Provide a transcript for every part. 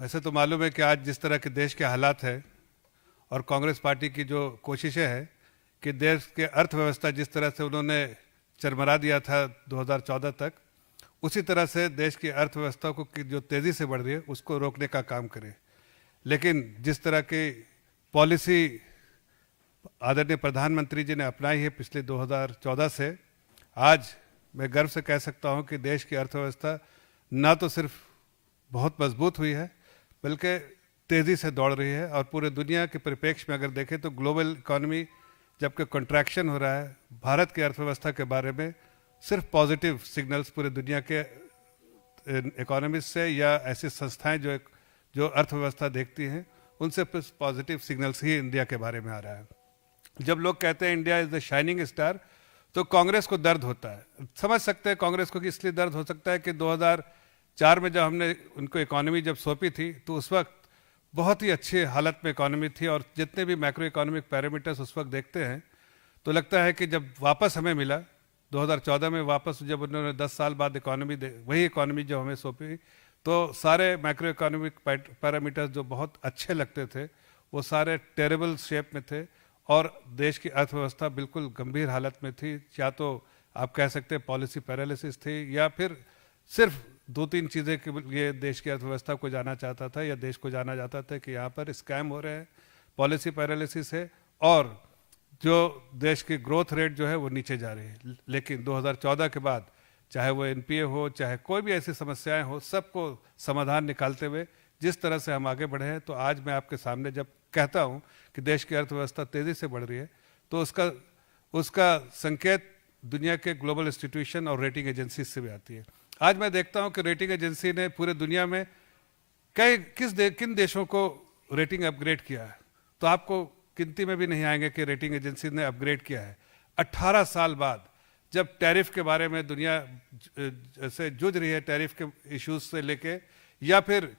वैसे तो मालूम है कि आज जिस तरह के देश के हालात है और कांग्रेस पार्टी की जो कोशिशें हैं कि देश के अर्थव्यवस्था जिस तरह से उन्होंने चरमरा दिया था 2014 तक, उसी तरह से देश की अर्थव्यवस्था को की जो तेज़ी से बढ़ रही है उसको रोकने का काम करें। लेकिन जिस तरह की पॉलिसी आदरणीय प्रधानमंत्री जी ने अपनाई है पिछले 2014 से, आज मैं गर्व से कह सकता हूं कि देश की अर्थव्यवस्था ना तो सिर्फ बहुत मजबूत हुई है बल्कि तेज़ी से दौड़ रही है। और पूरे दुनिया के परिप्रेक्ष्य में अगर देखें तो ग्लोबल इकोनॉमी जबकि कंट्रैक्शन हो रहा है, भारत की अर्थव्यवस्था के बारे में सिर्फ पॉजिटिव सिग्नल्स पूरे दुनिया के इकोनॉमिस्ट से या ऐसी संस्थाएं जो अर्थव्यवस्था देखती हैं उनसे पॉजिटिव सिग्नल्स ही इंडिया के बारे में आ रहा है। जब लोग कहते हैं India is the shining star, तो कांग्रेस को दर्द होता है। समझ सकते हैं कांग्रेस को कि इसलिए दर्द हो सकता है कि 2004 में जब हमने उनको इकोनॉमी जब सौंपी थी तो उस वक्त बहुत ही अच्छी हालत में इकोनॉमी थी और जितने भी मैक्रो इकोनॉमिक पैरामीटर्स उस वक्त देखते हैं तो लगता है कि जब वापस हमें मिला 2014 में, वापस जब उन्होंने 10 साल बाद इकोनॉमी वही इकोनॉमी जो हमें सौंपी, तो सारे मैक्रो इकोनॉमिक पैरामीटर्स जो बहुत अच्छे लगते थे वो सारे टेरेबल शेप में थे और देश की अर्थव्यवस्था बिल्कुल गंभीर हालत में थी। या तो आप कह सकते हैं पॉलिसी पैरालिसिस थी या फिर सिर्फ दो तीन चीज़ें के लिए देश की अर्थव्यवस्था को जाना चाहता था या देश को जाना जाता था कि यहाँ पर स्कैम हो रहे हैं, पॉलिसी पैरालिसिस है और जो देश की ग्रोथ रेट जो है वो नीचे जा रही है। लेकिन 2014 के बाद चाहे वो एनपीए हो, चाहे कोई भी ऐसी समस्याएं हो, सबको समाधान निकालते हुए जिस तरह से हम आगे बढ़े हैं, तो आज मैं आपके सामने जब कहता हूं कि देश की अर्थव्यवस्था तेज़ी से बढ़ रही है तो उसका संकेत दुनिया के ग्लोबल इंस्टीट्यूशन और रेटिंग एजेंसी से भी आती है। आज मैं देखता हूं कि रेटिंग एजेंसी ने पूरे दुनिया में किन देशों को रेटिंग अपग्रेड किया है, तो आपको गिनती में भी नहीं आएंगे कि रेटिंग एजेंसी ने अपग्रेड किया है। 18 साल बाद जब टैरिफ के बारे में दुनिया से जूझ रही है, टैरिफ के इश्यूज से लेके या फिर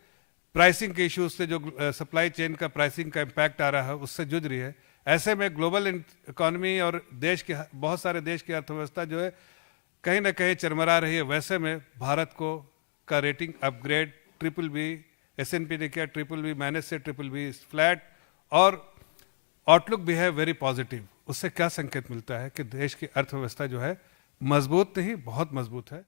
प्राइसिंग के इश्यूज से, जो सप्लाई चेन का प्राइसिंग का इम्पैक्ट आ रहा है उससे जूझ रही है, ऐसे में ग्लोबल इकोनॉमी और देश की बहुत सारे देश की अर्थव्यवस्था जो है कहीं ना कहीं चरमरा रही है। वैसे में भारत का रेटिंग अपग्रेड BBB, S&P ने किया BBB माइनस से BBB फ्लैट और आउटलुक भी है वेरी पॉजिटिव। उससे क्या संकेत मिलता है कि देश की अर्थव्यवस्था जो है मजबूत नहीं, बहुत मजबूत है।